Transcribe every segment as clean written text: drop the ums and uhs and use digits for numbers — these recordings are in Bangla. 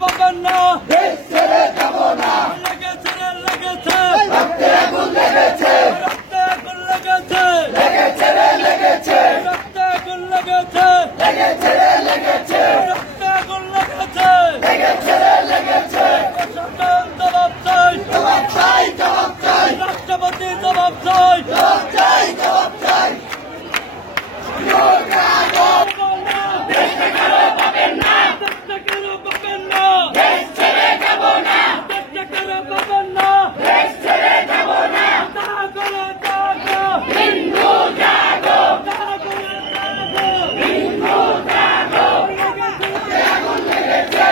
পাবেন না, দেশ ছেড়ে যাব না। লেগেছে রে লেগেছে, রক্তে আগুন লেগেছে, রক্তে আগুন লেগেছে, লেগেছে রে লেগেছে, রক্তে আগুন লেগেছে, লেগেছে রে লেগেছে, রক্তে আগুন লেগেছে, লেগেছে রে লেগেছে। প্রশাসন জবাব চাই, জবাব চাই, জবাব চাই, রাষ্ট্রপতি জবাব চাই, জবাব চাই, জবাব চাই। দেশ থেকে কেন পাবেন না, দেশ ছেড়ে যাব না, দেশ থেকে কেন পাবেন না, দেশ ছেড়ে যাব না। জাগো জাগো, হিন্দু জাগো, জাগো জাগো, হিন্দু জাগো, আগুন লেগেছে,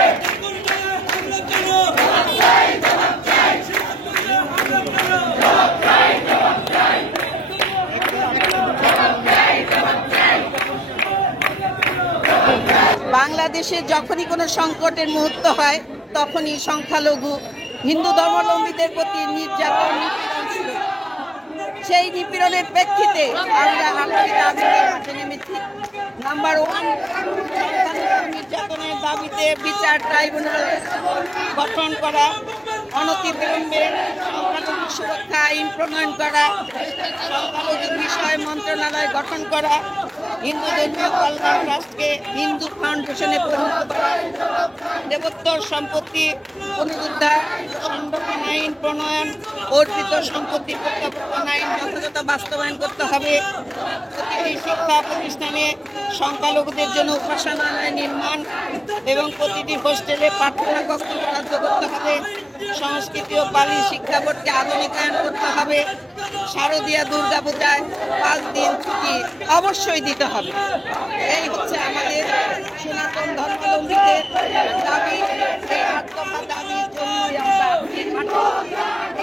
জবাব চাই, জবাব চাই, জবাব চাই, জবাব চাই, জবাব চাই। বাংলাদেশে যখনই কোনো সংকটের মুহূর্ত হয় তখনই সংখ্যালঘু হিন্দু ধর্মাবলম্বীদের প্রতি নির্যাতন নিপীড়ন শুরু হয়। সেই নিপীড়নের প্রেক্ষিতে আমরা আলোচিত আজকে মাঠে নেমেছি। নাম্বার 1, সংখ্যালঘু নির্যাতনের দাবিতে বিচার ট্রাইব্যুনাল গঠন করা, অনতিবিলম্বে সংখ্যালঘু সুরক্ষা আইন প্রণয়ন করা, সংখ্যালঘু বিষয় মন্ত্রণালয় গঠন করা, হিন্দু ধর্মীয় কল্যাণ ট্রাস্টকে হিন্দু ফাউন্ডেশনে পরিণত করা, দেবোত্তর সম্পত্তি পুনরুদ্ধার সংরক্ষণ আইন প্রণয়ন, অর্পিত সম্পত্তি প্রত্যাবর্তন আইন যথাযথ বাস্তবায়ন করতে হবে। প্রতিটি শিক্ষা প্রতিষ্ঠানে সংখ্যালঘুদের জন্য উপাসনালয় নির্মাণ এবং প্রতিটি হোস্টেলে প্রার্থনা কক্ষ বরাদ্দ করতে হবে। সংস্কৃতি ও পালি শিক্ষা বোর্ডকে আধুনিকায়ন করতে হবে। শারদীয়া দুর্গাপূজায় 5 দিন ছুটি অবশ্যই দিতে হবে। এই হচ্ছে আমাদের সনাতন ধর্মাবলম্বীদের দাবি। এই 8 দফা দাবির জন্যই আমরা আজকে মাঠে